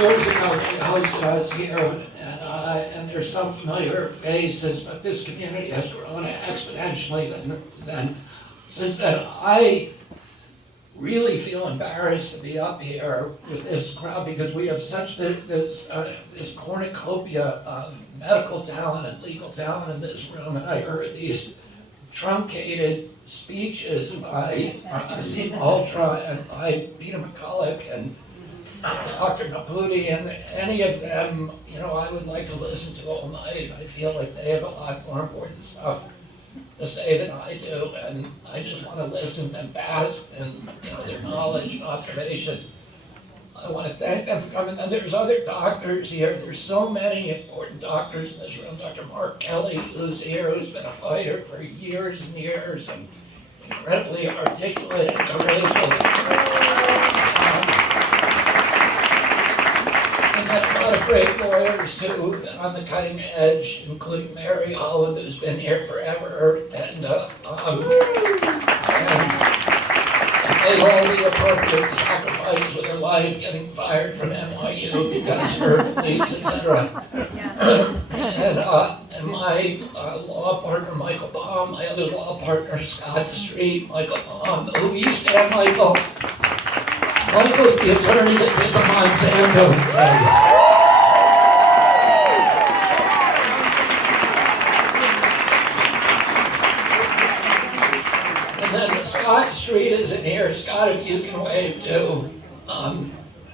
years ago, they hosted us here, and there's some familiar faces, but this community has grown exponentially then since then. I really feel embarrassed to be up here with this crowd because we have such this cornucopia of medical talent and legal talent in this room, and I heard these truncated speeches by Asim Ultra and by Peter McCulloch and Dr. Naputi, and any of them, I would like to listen to all night. I feel like they have a lot more important stuff to say than I do, and I just want to listen and bask in their knowledge and observations. I want to thank them for coming. And there's other doctors here. There's so many important doctors in this room. Dr. Mark Kelly, who's here, who's been a fighter for years and years, and incredibly articulate and courageous. And then a lot of great lawyers too, on the cutting edge, including Mary Holland, who's been here forever, and made all the appropriate sacrifices with her life, getting fired from NYU because of her beliefs, etc. And my law partner, Michael Baum, my other law partner, Scott Street, Michael Baum. Who you stand, Michael? Michael's the attorney that did the Monsanto case. And then Scott Street isn't here. Scott, if you can wave too.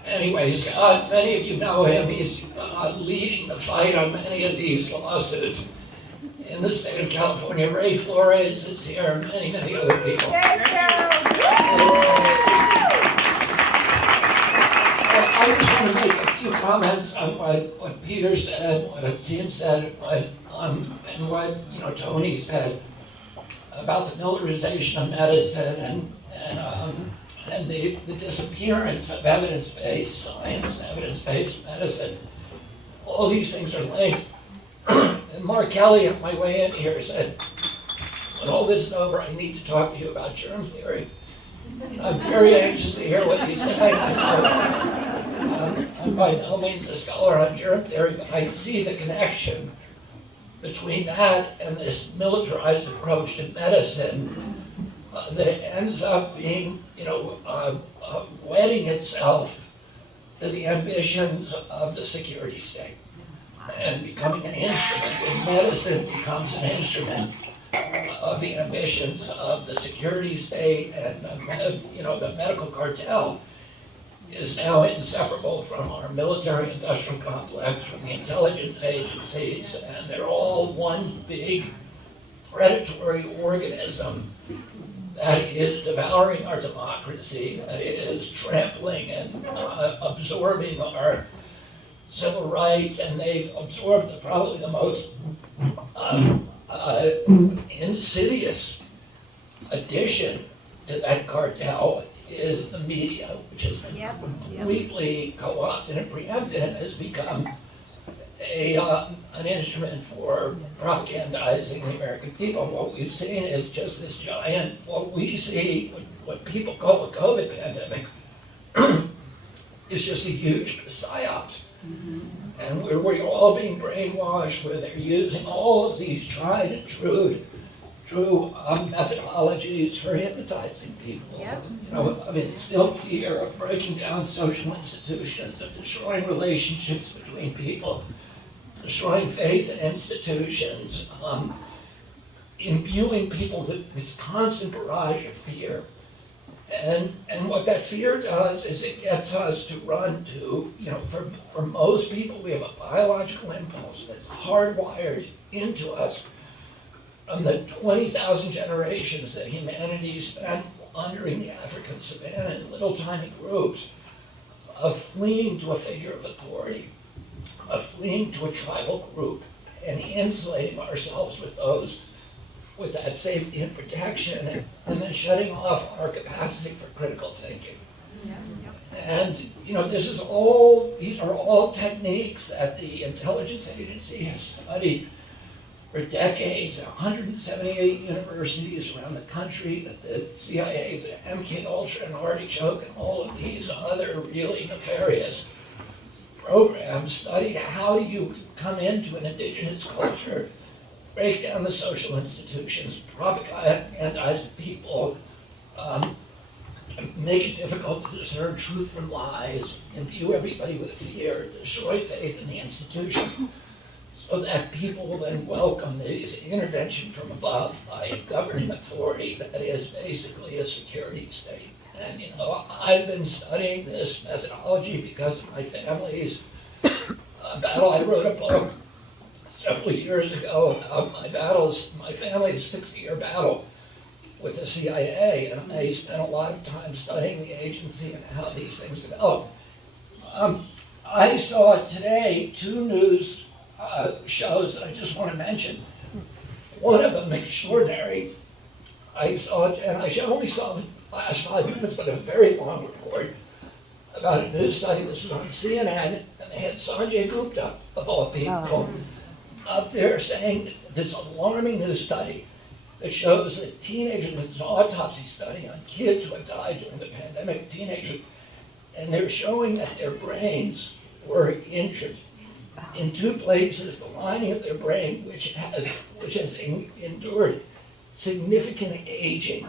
Anyway, Scott, many of you know him. He's leading the fight on many of these lawsuits in the state of California. Ray Flores is here, and many other people. I just want to make a few comments on what Peter said, what Asim said, and what Tony said about the militarization of medicine and the disappearance of evidence-based science, evidence-based medicine. All these things are linked. And Mark Kelly, on my way in here, said, when all this is over, I need to talk to you about germ theory. I'm very anxious to hear what you say. I'm by no means a scholar on germ theory, but I see the connection between that and this militarized approach to medicine that ends up being, wedding itself to the ambitions of the security state and becoming an instrument, when medicine becomes an instrument of the ambitions of the security state, and the medical cartel is now inseparable from our military-industrial complex, from the intelligence agencies, and they're all one big predatory organism that is devouring our democracy, that is trampling and absorbing our civil rights, and they've absorbed probably the most insidious addition to that cartel is the media, which has been completely co-opted and preempted and has become an instrument for propagandizing the American people. And what we've seen is just this giant, what people call the COVID pandemic, is just a huge psyops. And we're all being brainwashed, where they're using all of these tried and true methodologies for hypnotizing people. Of instilled fear, of breaking down social institutions, of destroying relationships between people, destroying faith in institutions, imbuing people with this constant barrage of fear. And what that fear does is it gets us to run to, for most people, we have a biological impulse that's hardwired into us from the 20,000 generations that humanity spent wandering the African savannah in little tiny groups, of fleeing to a figure of authority, of fleeing to a tribal group, and insulating ourselves with that safety and protection, and then shutting off our capacity for critical thinking. And these are all techniques that the intelligence agency has studied for decades, 178 universities around the country, that the CIA, the MK Ultra and Artichoke, and all of these other really nefarious program studied how do you come into an indigenous culture, break down the social institutions, propagandize the people, make it difficult to discern truth from lies, imbue everybody with fear, destroy faith in the institutions, so that people will then welcome this intervention from above by a governing authority that is basically a security state. And I've been studying this methodology because of my family's battle. I wrote a book several years ago about my family's 60-year battle with the CIA, and I spent a lot of time studying the agency and how these things develop. I saw today 2 news shows that I just want to mention. One of them, extraordinary, I saw, and I only saw the last 5 minutes, but a very long report about a news study. This was on CNN, and they had Sanjay Gupta, of all people, up there saying this alarming news study that shows that teenagers, it's an autopsy study on kids who had died during the pandemic, teenagers, and they're showing that their brains were injured in 2 places, the lining of their brain, which has endured significant aging,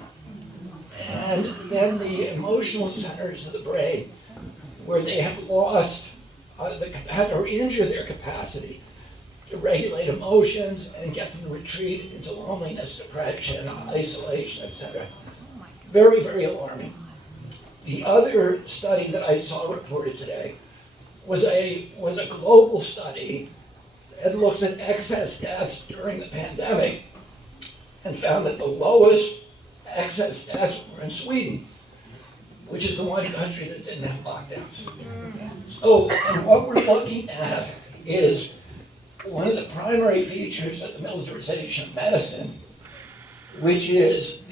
and then the emotional centers of the brain, where they have lost, or injured their capacity to regulate emotions and get them to retreat into loneliness, depression, isolation, etc. Very, very alarming. The other study that I saw reported today was a global study that looks at excess deaths during the pandemic and found that the lowest excess deaths were in Sweden, which is the one country that didn't have lockdowns. So, and what we're looking at is one of the primary features of the militarization of medicine, which is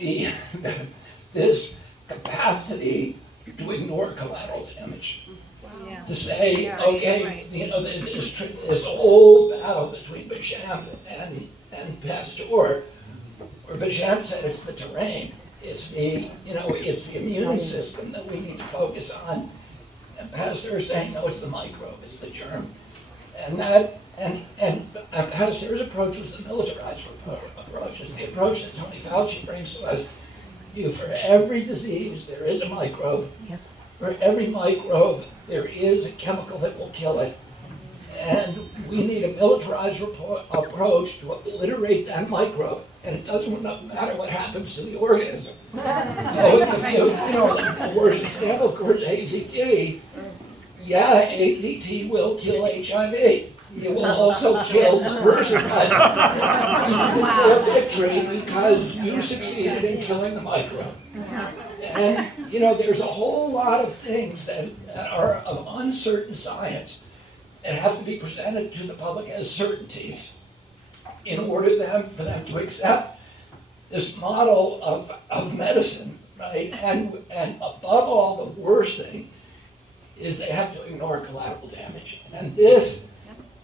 this capacity to ignore collateral damage. To say, okay, this old battle between Bechamp and Pasteur, where Bechamp said it's the terrain, it's the immune system that we need to focus on, and Pasteur is saying, no, it's the microbe, it's the germ, and Pasteur's approach was the militarized approach. It's the approach that Tony Fauci brings to us. For every disease, there is a microbe. Yep. For every microbe, there is a chemical that will kill it. And we need a militarized approach to obliterate that microbe. And it doesn't matter what happens to the organism. The worst example, of course, AZT. Yeah, AZT will kill HIV. It will also kill the person, but you can declare victory because you succeeded in killing the microbe. And, there's a whole lot of things that are of uncertain science that have to be presented to the public as certainties in order for them to accept this model of medicine, right? And above all, the worst thing is they have to ignore collateral damage. And this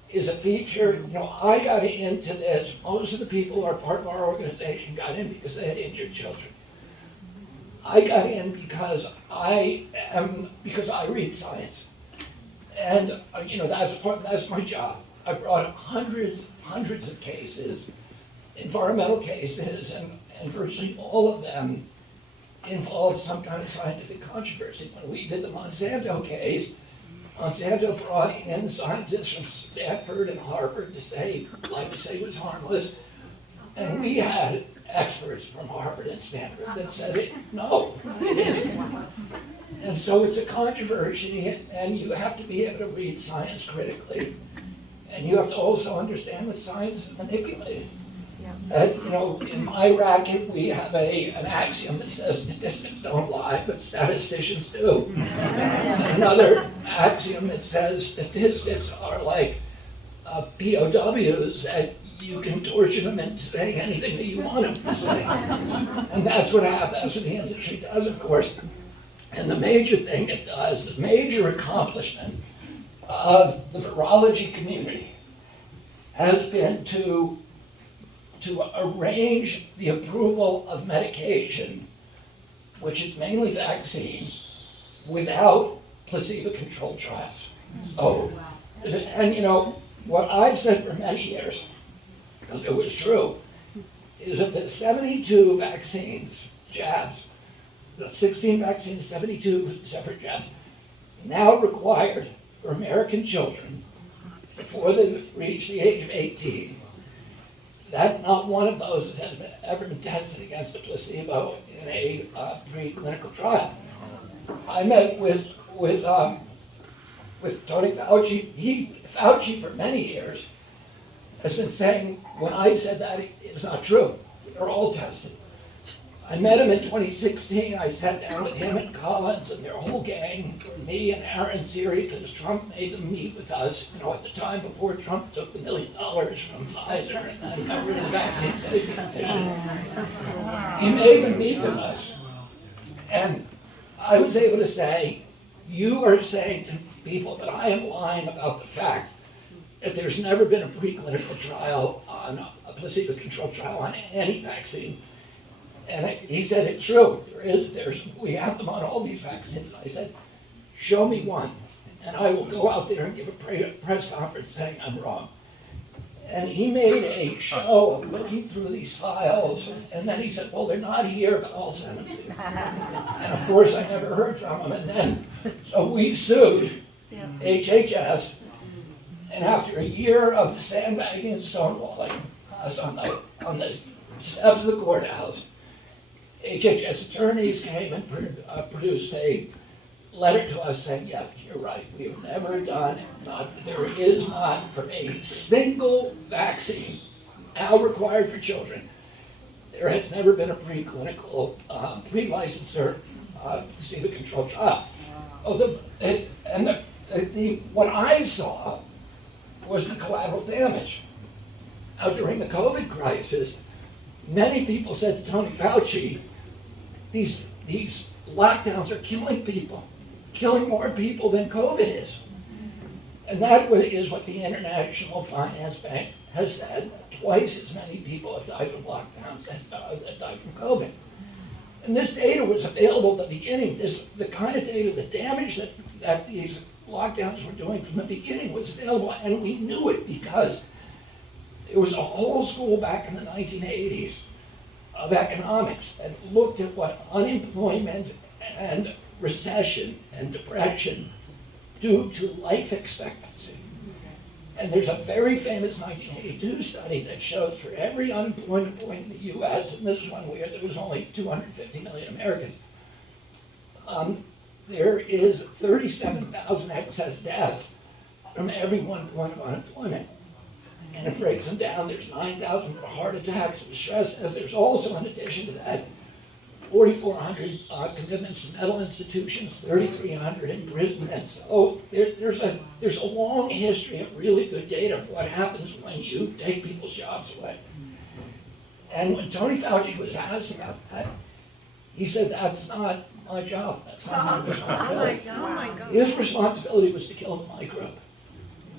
is a feature, I got into this, most of the people who are part of our organization got in because they had injured children. I got in because I read science. And, that's my job. I brought hundreds of cases, environmental cases, and virtually all of them involved some kind of scientific controversy. When we did the Monsanto case, Monsanto brought in scientists from Stanford and Harvard to say glyphosate was harmless, and we had experts from Harvard and Stanford that said no, it isn't. And so it's a controversy, and you have to be able to read science critically, and you have to also understand that science is manipulated. In my racket, we have an axiom that says statistics don't lie, but statisticians do. Another axiom that says statistics are like POWs that you can torture them into saying anything that you want them to say. And that's what the industry does, of course. And the major thing it does, the major accomplishment of the virology community has been to arrange the approval of medication, which is mainly vaccines, without placebo-controlled trials. So And you know, what I've said for many years, because it was true, is that the 72 vaccines, jabs, the 16 vaccines, 72 separate jabs, now required for American children before they reach the age of 18, that not one of those has ever been tested against a placebo in a preclinical trial. I met with Tony Fauci. Fauci for many years has been saying, when I said that, it's not true. They're all tested. I met him in 2016. I sat down with him and Collins and their whole gang, me and Aaron Siri, because Trump made them meet with us, you know, at the time before Trump took $1 million from Pfizer and got rid of the Vaccine Safety Commission. He made them meet with us. And I was able to say, you are saying to people that I am lying about the fact that there's never been a preclinical trial on a placebo-controlled trial on any vaccine. And he said, it's true, we have them on all these vaccines. And I said, show me one, and I will go out there and give a press conference saying I'm wrong. And he made a show of looking through these files, and then he said, well, they're not here, but I'll send them to you. And of course, I never heard from him, and then, so we sued HHS, and after a year of sandbagging and stonewalling us on the steps of the courthouse, HHS attorneys came and produced a letter to us saying, yeah, you're right, we have never done, there is not for a single vaccine now required for children, there has never been a preclinical, pre-licensure, placebo-controlled trial. What I saw was the collateral damage. Now, during the COVID crisis, many people said to Tony Fauci, these lockdowns are killing people, killing more people than COVID is. And that is what the International Finance Bank has said. Twice as many people have died from lockdowns as died from COVID. And this data was available at the beginning. The kind of data, the damage that these lockdowns were doing from the beginning was available, and we knew it because it was a whole school back in the 1980s of economics that looked at what unemployment and recession and depression do to life expectancy. And there's a very famous 1982 study that shows for every unemployment point in the US, and this is one where there was only 250 million Americans, there is 37,000 excess deaths from every 1 point of unemployment. And it breaks them down. There's 9,000 for heart attacks and stress, as there's also, in addition to that, 4,400 commitments to mental institutions, 3,300 imprisonments. So there's a long history of really good data for what happens when you take people's jobs away. And when Tony Fauci was asked about that, he said, that's not my job, that's not my responsibility. His responsibility was to kill the microbe.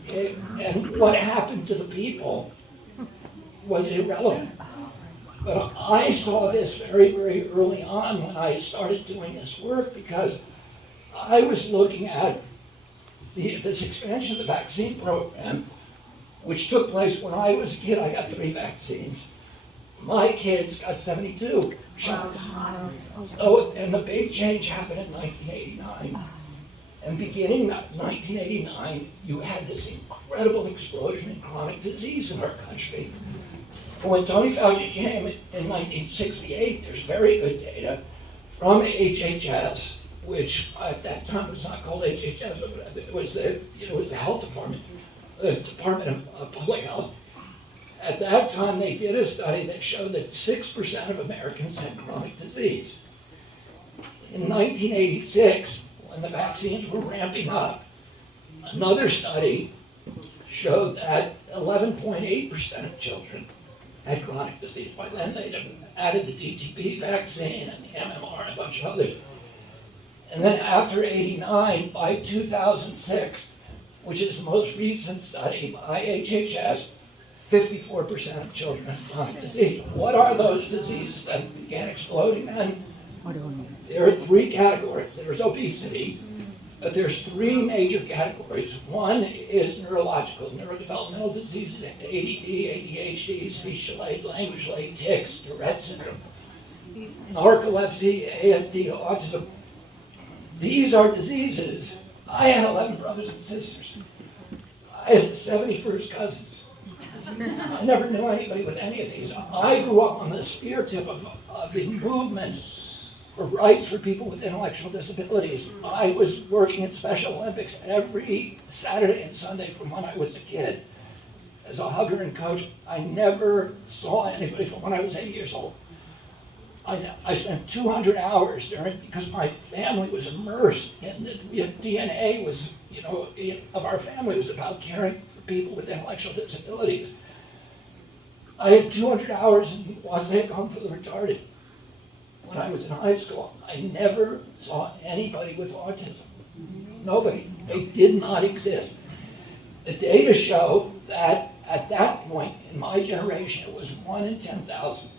Okay? And what happened to the people was irrelevant. But I saw this very, very early on when I started doing this work, because I was looking at this expansion of the vaccine program, which took place when I was a kid. I got 3 vaccines. My kids got 72 shots. Oh, and the big change happened in 1989. And beginning in 1989, you had this incredible explosion in chronic disease in our country. When Tony Fauci came in 1968, there's very good data from HHS, which at that time was not called HHS, but it was the health department, the Department of Public Health. At that time, they did a study that showed that 6% of Americans had chronic disease. In 1986, when the vaccines were ramping up, another study showed that 11.8% of children had chronic disease. By then, they'd have added the DTP vaccine and the MMR and a bunch of others. And then after '89, by 2006, which is the most recent study by HHS, 54% of children have chronic disease. What are those diseases that began exploding then? There are 3 categories. There's obesity, But there's three major categories. One is neurological, neurodevelopmental diseases, ADD, ADHD, speech delayed, language delayed, tics, Tourette syndrome, narcolepsy, ASD, autism. These are diseases. I had 11 brothers and sisters. I had 71st cousins. I never knew anybody with any of these. I grew up on the spear tip of the movement for rights for people with intellectual disabilities. I was working in Special Olympics every Saturday and Sunday from when I was a kid as a hugger and coach. I never saw anybody from when I was 8 years old. I spent 200 hours during, because my family was immersed in the DNA was, of our family was about caring for people with intellectual disabilities. I had 200 hours in Wasatch Home for the Retarded. When I was in high school, I never saw anybody with autism. Nobody. They did not exist. The data show that at that point in my generation, it was 1 in 10,000.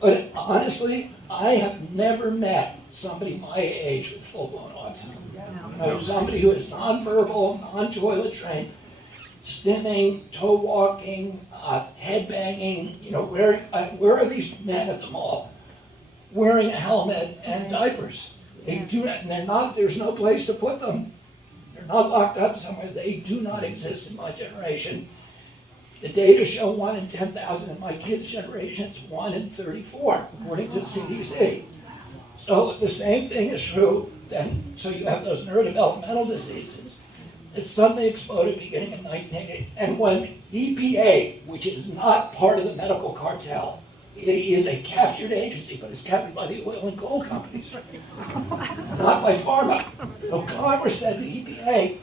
But honestly, I have never met somebody my age with full-blown autism. Somebody who is nonverbal, non-toilet trained, stimming, toe walking, head banging, where are these men at the mall wearing a helmet and diapers? They do not, and they're not, there's no place to put them. They're not locked up somewhere. They do not exist in my generation. The data show 1 in 10,000. In my kids' generation, it's 1 in 34, according to the CDC. So the same thing is true then. So you have those neurodevelopmental diseases. It suddenly exploded beginning in 1980. And when EPA, which is not part of the medical cartel, it is a captured agency, but it's captured by the oil and coal companies, not by pharma. So Congress said to EPA,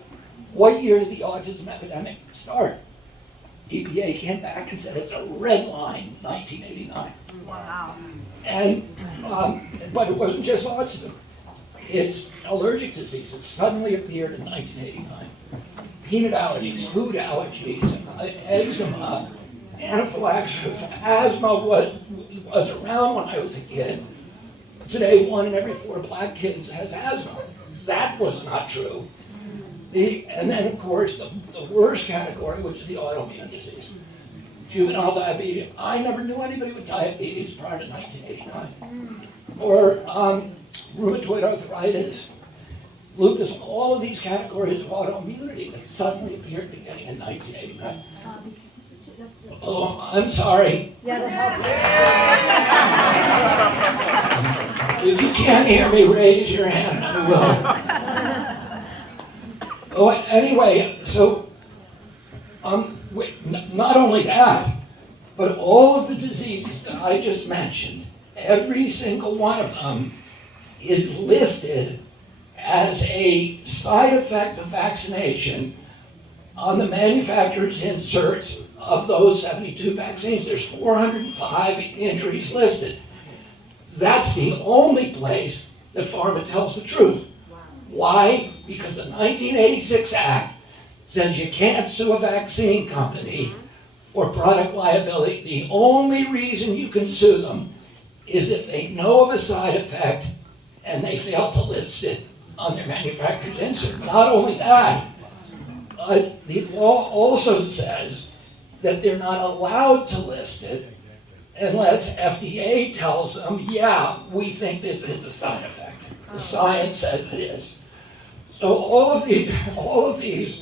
what year did the autism epidemic start? EPA came back and said it's a red line, 1989. Wow. And, but it wasn't just autism. It's allergic diseases suddenly appeared in 1989. Peanut allergies, food allergies, eczema, anaphylaxis, asthma was around when I was a kid. Today, 1 in every 4 black kids has asthma. That was not true. And then, of course, the worst category, which is the autoimmune disease. Juvenile diabetes. I never knew anybody with diabetes prior to 1989. Or rheumatoid arthritis, lupus, all of these categories of autoimmunity that suddenly appeared beginning in 1989. Oh, I'm sorry. If you can't hear me, raise your hand. I will. Oh, anyway, so not only that, but all of the diseases that I just mentioned, every single one of them is listed as a side effect of vaccination on the manufacturer's inserts of those 72 vaccines. There's 405 injuries listed. That's the only place that pharma tells the truth. Why? Because the 1986 Act says you can't sue a vaccine company for product liability. The only reason you can sue them is if they know of a side effect and they fail to list it on their manufacturer's insert. Not only that, the law also says that they're not allowed to list it unless FDA tells them, yeah, we think this is a side effect. The science says it is. So all of these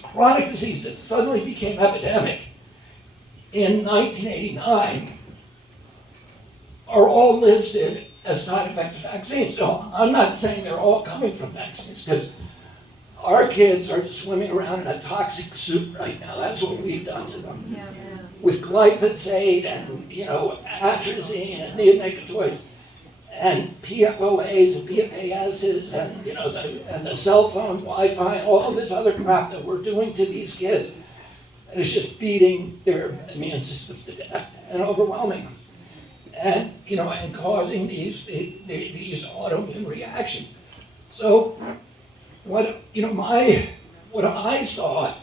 chronic diseases that suddenly became epidemic in 1989 are all listed as side effects of vaccines. So I'm not saying they're all coming from vaccines, because our kids are swimming around in a toxic soup right now. That's what we've done to them. Yeah. With glyphosate and atrazine and neonicotinoids and PFOAs and PFASs and the cell phone, Wi-Fi, all of this other crap that we're doing to these kids. And it's just beating their immune systems to death and overwhelming them. And and causing these autoimmune reactions. So what I saw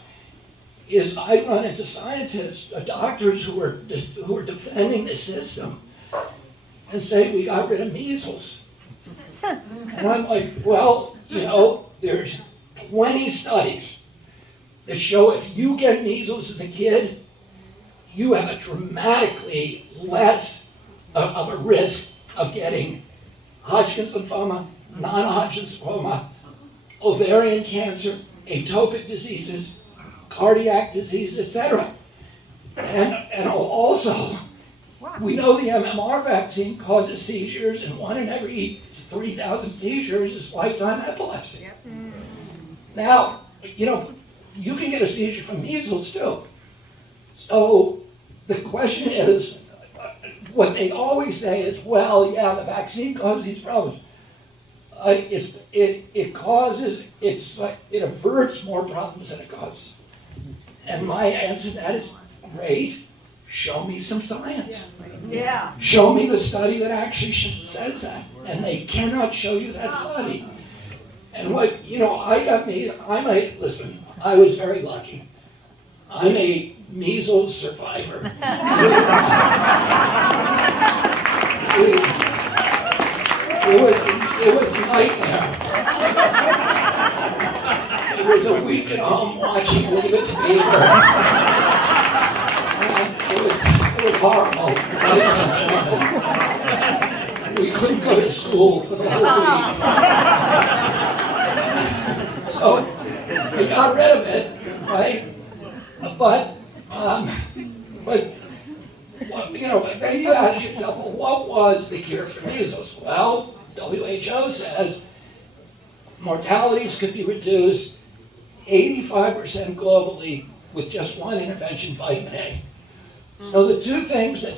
is I run into scientists, doctors who are defending the system and say we got rid of measles. And I'm like, well, there's 20 studies that show if you get measles as a kid, you have a dramatically less of a risk of getting Hodgkin's lymphoma, non-Hodgkin's lymphoma, ovarian cancer, atopic diseases, cardiac disease, etc. And also, we know the MMR vaccine causes seizures, and 1 in every 3,000 seizures is lifetime epilepsy. Yep. Now, you can get a seizure from measles too. So the question is, what they always say is, well, yeah, the vaccine causes these problems. It averts more problems than it causes. And my answer to that is, great, show me some science. Yeah. Show me the study that actually says that. And they cannot show you that study. And listen, I was very lucky. I'm a measles survivor. It was a nightmare. It was a week at home watching Leave It to Beaver. It was horrible. We couldn't go to school for the whole week. So we got rid of it, right? But then you ask yourself, well, what was the cure for measles? Well, WHO says mortalities could be reduced 85% globally with just one intervention, vitamin A. So the two things that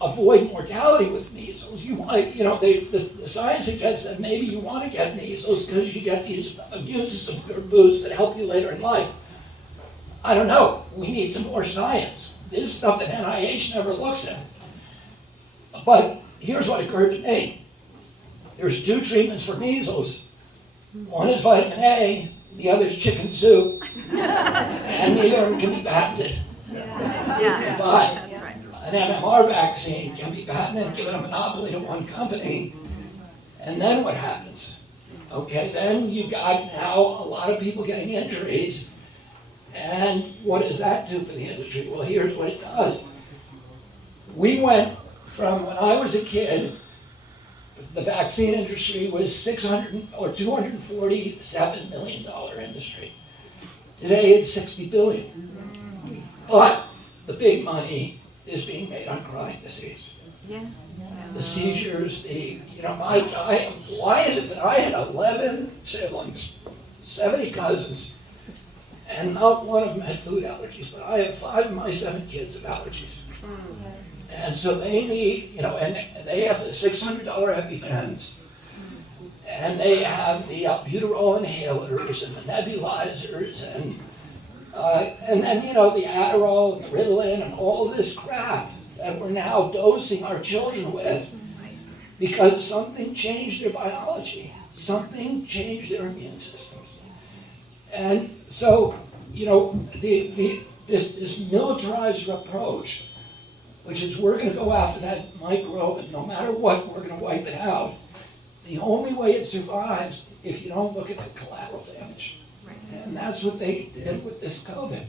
avoid mortality with measles, the science suggests that maybe you want to get measles because you get these immune system boosts that help you later in life. I don't know. We need some more science. This is stuff that NIH never looks at. But here's what occurred to me. There's 2 treatments for measles. One is vitamin A, the other is chicken soup, and neither of them can be patented. Yeah. But That's right. an MMR vaccine can be patented and given a monopoly to one company, and then what happens? Okay, then you've got now a lot of people getting injuries, and what does that do for the industry? Well, here's what it does. We went from, when I was a kid, the vaccine industry was $247 million industry. Today it's $60 billion. But the big money is being made on chronic disease. Yes. The seizures, why is it that I had 11 siblings, 70 cousins, and not one of them had food allergies, but I have 5 of my 7 kids have allergies. And so they need, and they have the $600 EpiPens, and they have the albuterol inhalers and the nebulizers, and then, the Adderall and the Ritalin and all of this crap that we're now dosing our children with because something changed their biology. Something changed their immune systems. And so, this militarized approach, which is we're going to go after that microbe, and no matter what, we're going to wipe it out. The only way it survives if you don't look at the collateral damage. And that's what they did with this COVID.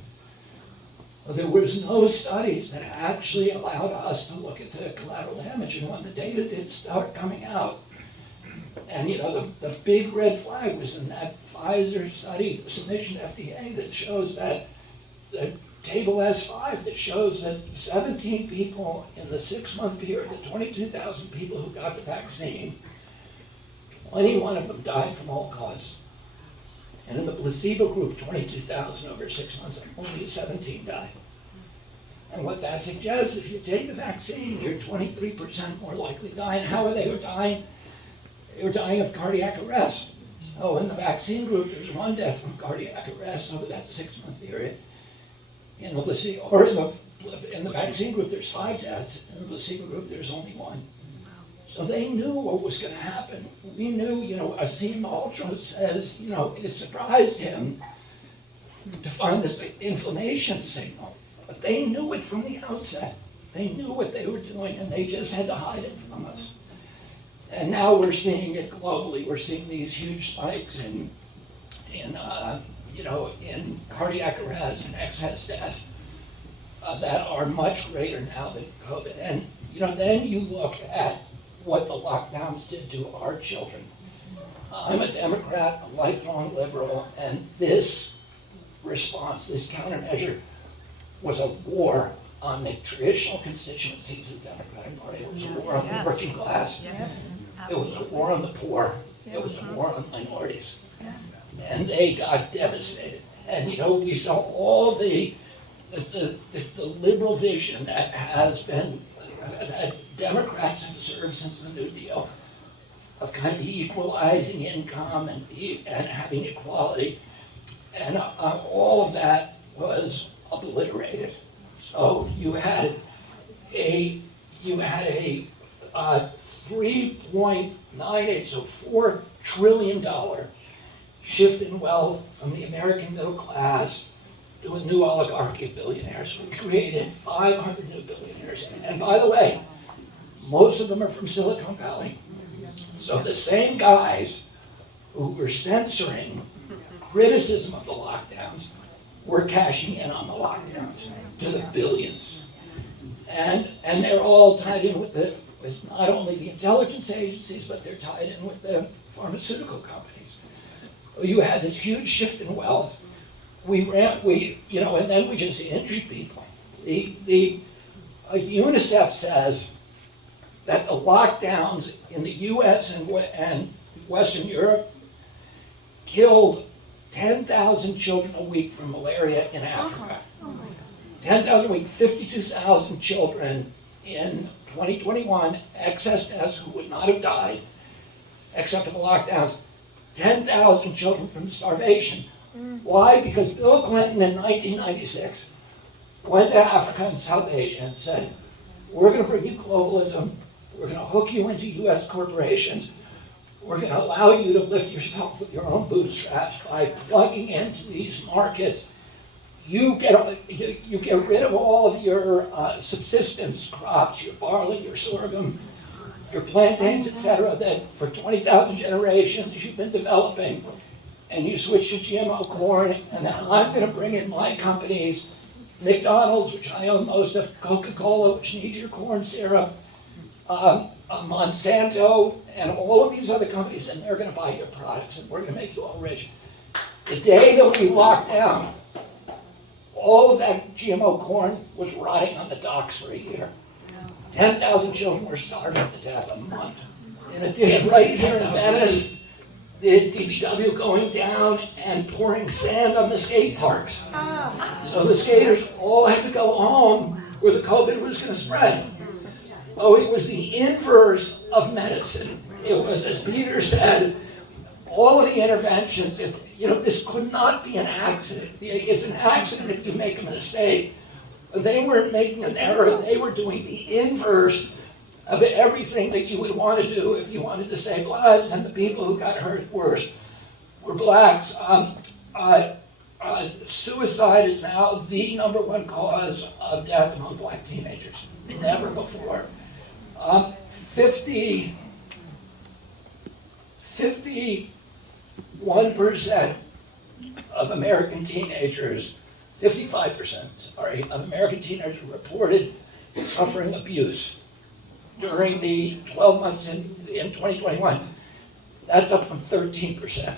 There was no studies that actually allowed us to look at the collateral damage. And when the data did start coming out, and the big red flag was in that Pfizer study submission to FDA that shows that the table S5 that shows that 17 people in the 6-month period, the 22,000 people who got the vaccine, 21 of them died from all causes. And in the placebo group, 22,000 over 6 months, only 17 died. And what that suggests, if you take the vaccine, you're 23% more likely to die. And how are they dying? They were dying of cardiac arrest. So in the vaccine group, there's 1 death from cardiac arrest over that 6-month period. In the placebo, or in the vaccine group, there's 5 deaths. In the placebo group, there's only 1. So they knew what was going to happen. We knew, Asim Ultra says, it surprised him to find this inflammation signal. But they knew it from the outset. They knew what they were doing, and they just had to hide it from us. And now we're seeing it globally. We're seeing these huge spikes in cardiac arrest and excess death that are much greater now than COVID. And then you look at what the lockdowns did to our children. I'm a Democrat, a lifelong liberal, and this response, this countermeasure, was a war on the traditional constituencies of the Democratic Party. It was a war on the working class. It was a war on the poor. It was a war on minorities. And they got devastated. And we saw all the liberal vision that has been, that Democrats have served since the New Deal, of kind of equalizing income and having equality. And all of that was obliterated. So you had a 3.98, so $4 trillion shift in wealth from the American middle class to a new oligarchy of billionaires. We created 500 new billionaires. And by the way, most of them are from Silicon Valley. So the same guys who were censoring criticism of the lockdowns were cashing in on the lockdowns to the billions. And they're all tied in with not only the intelligence agencies, but they're tied in with the pharmaceutical companies. You had this huge shift in wealth. And then we just injured people. UNICEF says that the lockdowns in the US and Western Europe killed 10,000 children a week from malaria in Africa. 10,000 a week, 52,000 children in 2021, excess deaths who would not have died, except for the lockdowns. 10,000 children from starvation. Why? Because Bill Clinton in 1996 went to Africa and South Asia and said, we're going to bring you globalism, we're going to hook you into US corporations, we're going to allow you to lift yourself with your own bootstraps by plugging into these markets. You get rid of all of your subsistence crops, your barley, your sorghum, your plantains, etc., that for 20,000 generations you've been developing, and you switch to GMO corn, and then I'm going to bring in my companies, McDonald's, which I own most of, Coca-Cola, which needs your corn syrup, Monsanto, and all of these other companies, and they're going to buy your products, and we're going to make you all rich. The day that we locked down, all of that GMO corn was rotting on the docks for a year. 10,000 children were starving to death a month. In addition, right here in Venice, the DPW going down and pouring sand on the skate parks. So the skaters all had to go home where the COVID was going to spread. Oh, it was the inverse of medicine. It was, as Peter said, all of the interventions, this could not be an accident. It's an accident if you make a mistake. They weren't making an error. They were doing the inverse of everything that you would want to do if you wanted to save lives, and the people who got hurt worse were blacks. Suicide is now the #1 cause of death among black teenagers. Never before. 51% of American teenagers, 55%, sorry, of American teenagers reported suffering abuse during the 12 months in 2021. That's up from 13%.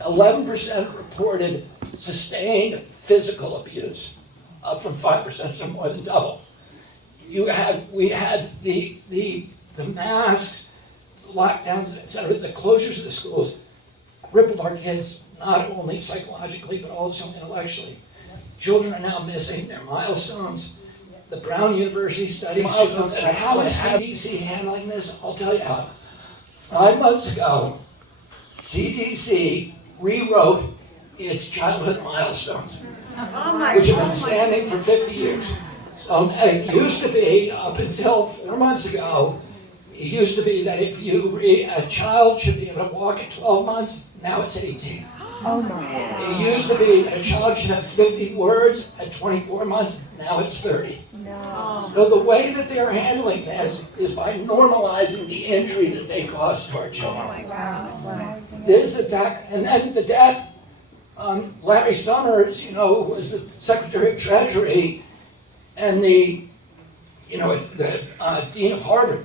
11% reported sustained physical abuse, up from 5%, so more than double. We had the masks, the lockdowns, etc., the closures of the schools crippled our kids not only psychologically but also intellectually. Children are now missing their milestones. The Brown University study milestones. And how is CDC handling this? I'll tell you how. 5 months ago, CDC rewrote its childhood milestones, which have been standing for 50 years. So it used to be, up until 4 months ago, it used to be that if a child should be able to walk at 12 months, now it's 18. Oh my. It used to be that a child should have 50 words at 24 months, now it's 30. No. So the way that they're handling this is by normalizing the injury that they caused to our children. Wow. This attack, and then the death, Larry Summers, was the Secretary of Treasury, and the Dean of Harvard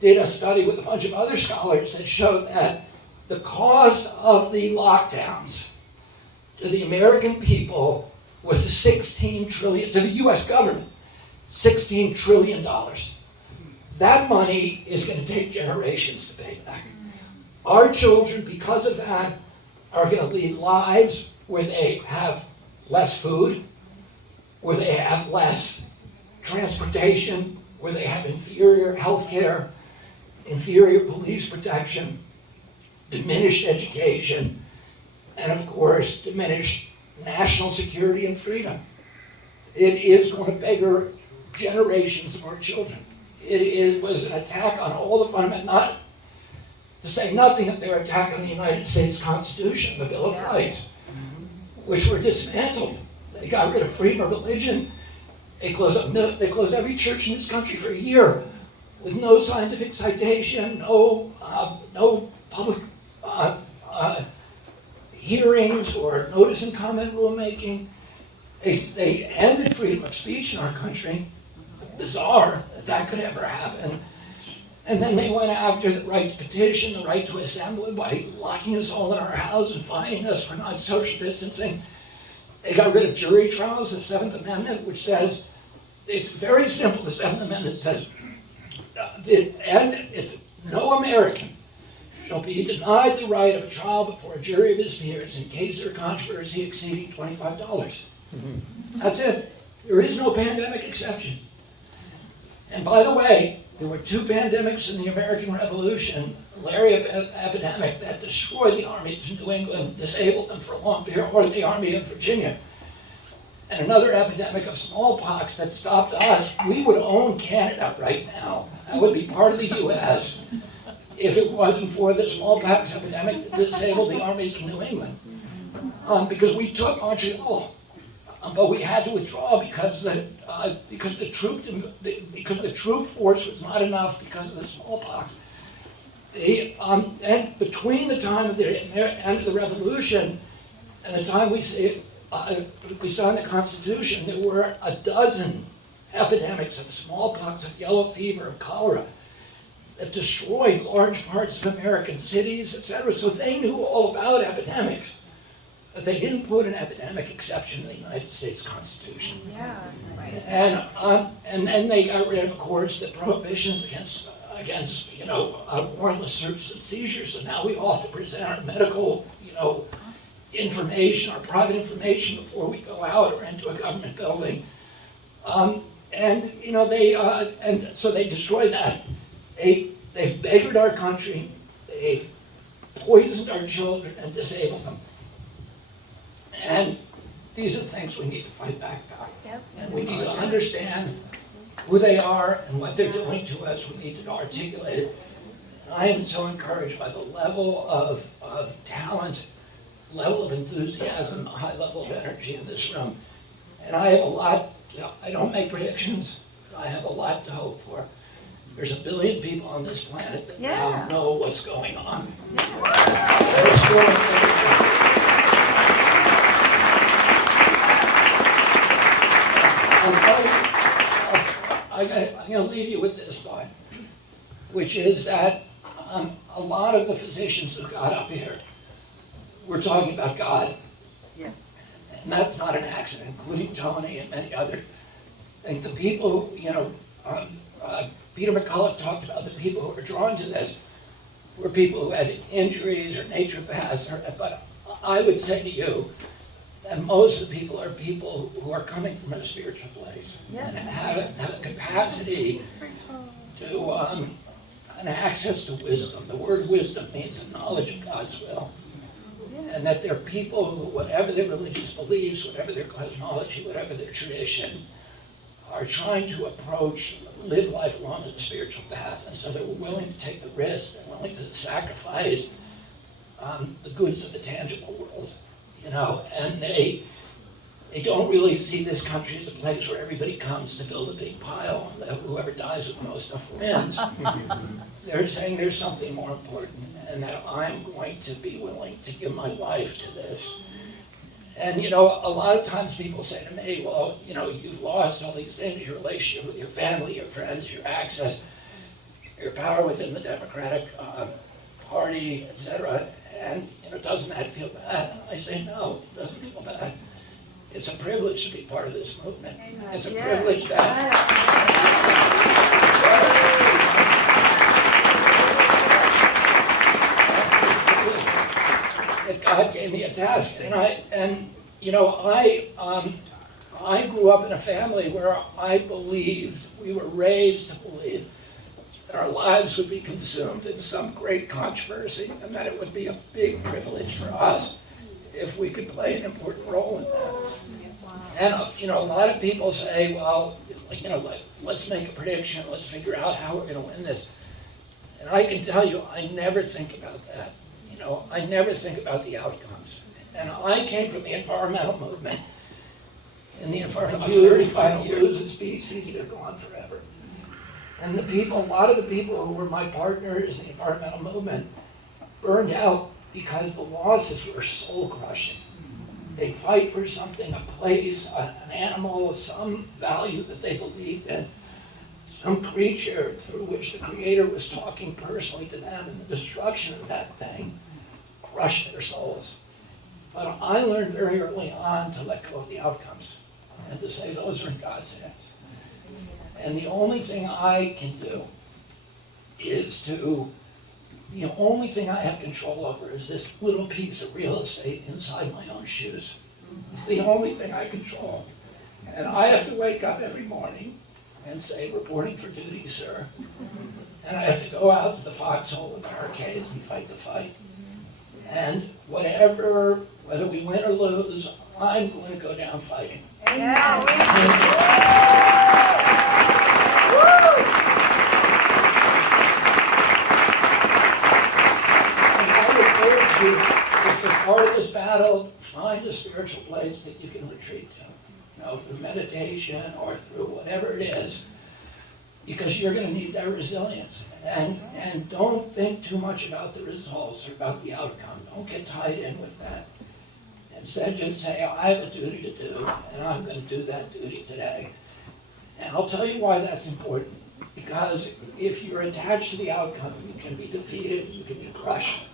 did a study with a bunch of other scholars that showed that the cost of the lockdowns to the American people was $16 trillion, to the US government, $16 trillion. That money is going to take generations to pay back. Our children, because of that, are going to lead lives where they have less food, where they have less transportation, where they have inferior health care, inferior police protection, diminished education, and of course, diminished national security and freedom. It is going to beggar generations of our children. It was an attack on all the fundamental, not to say nothing of their attack on the United States Constitution, the Bill of Rights, which were dismantled. They got rid of freedom of religion. They closed every church in this country for a year with no scientific citation, no public hearings or notice and comment rulemaking. They ended freedom of speech in our country. Bizarre that could ever happen. And then they went after the right to petition, the right to assemble by locking us all in our house and fining us for not social distancing. They got rid of jury trials, the Seventh Amendment, which says, it's very simple, the Seventh Amendment says, it's no American shall be denied the right of a trial before a jury of his peers in case of controversy exceeding $25. That's it. There is no pandemic exception. And by the way, there were two pandemics in the American Revolution, malaria epidemic that destroyed the armies of New England, disabled them for a long period, or the Army of Virginia, and another epidemic of smallpox that stopped us. We would own Canada right now. That would be part of the U.S. if it wasn't for the smallpox epidemic that disabled the armies of New England. Because we took Montreal, but we had to withdraw because the troop force was not enough because of the smallpox. And between the time of the end of the Revolution and the time we signed the Constitution, there were a dozen epidemics of smallpox, of yellow fever, of cholera that destroyed large parts of American cities, etc. So they knew all about epidemics. But they didn't put an epidemic exception in the United States Constitution. Yeah. And then they got rid of course, the prohibitions against warrantless searches and seizures. So now we all have to present our medical, information, our private information before we go out or into a government building. And so they destroyed that. They've beggared our country. They've poisoned our children and disabled them. And these are the things we need to fight back about. Yep. And we need to understand who they are and what they're doing to us. We need to articulate it. And I am so encouraged by the level of talent, level of enthusiasm, high level of energy in this room. And I have a lot, I don't make predictions, but I have a lot to hope for. There's 1 billion people on this planet that now know what's going on. I'm going to leave you with this thought, which is that a lot of the physicians who got up here were talking about God. Yeah. And that's not an accident, including Tony and many others. And the people, Peter McCullough talked about the people who were drawn to this were people who had injuries or naturopaths, but I would say to you, and most of the people are people who are coming from a spiritual place and have a capacity to an access to wisdom. The word wisdom means knowledge of God's will. And that they're people who, whatever their religious beliefs, whatever their cosmology, whatever their tradition, are trying to live life along the spiritual path. And so they're willing to take the risk, they're willing to sacrifice the goods of the tangible world. And They don't really see this country as a place where everybody comes to build a big pile and that whoever dies with the most stuff wins. They're saying there's something more important and that I'm going to be willing to give my life to this. And a lot of times people say to me, well, you've lost all these things, your relationship with your family, your friends, your access, your power within the Democratic Party, etc. And doesn't that feel bad? And I say, no, it doesn't feel bad. It's a privilege to be part of this movement. It's a privilege that God gave me a task, and I grew up in a family where I believed, we were raised to believe that our lives would be consumed in some great controversy, and that it would be a big privilege for us if we could play an important role in that. And a lot of people say, well, let's make a prediction, let's figure out how we're going to win this. And I can tell you, I never think about that. I never think about the outcomes. And I came from the environmental movement. In the environmental movement, if I don't lose a species, they're gone forever. And a lot of the people who were my partners in the environmental movement burned out because the losses were soul crushing. They fight for something, a place, an animal, some value that they believed in, some creature through which the Creator was talking personally to them, and the destruction of that thing crushed their souls. But I learned very early on to let go of the outcomes and to say those are in God's hands. And the only thing I can do is the only thing I have control over is this little piece of real estate inside my own shoes. It's the only thing I control. And I have to wake up every morning and say, reporting for duty, sir. And I have to go out to the foxhole and barricades and fight the fight. And whether we win or lose, I'm going to go down fighting. Yeah. If you're part of this battle, find a spiritual place that you can retreat to, through meditation or through whatever it is, because you're going to need that resilience. And don't think too much about the results or about the outcome. Don't get tied in with that. Instead, just say, I have a duty to do, and I'm going to do that duty today. And I'll tell you why that's important. Because if you're attached to the outcome, you can be defeated, you can be crushed.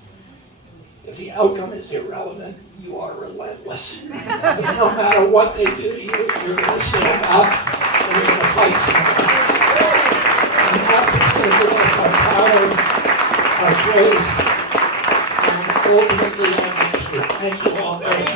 If the outcome is irrelevant, you are relentless. No matter what they do to you, you're going to stand up and you're going to fight something. And that's what's going to give us our power, our grace, and ultimately our victory. Thank you all very much.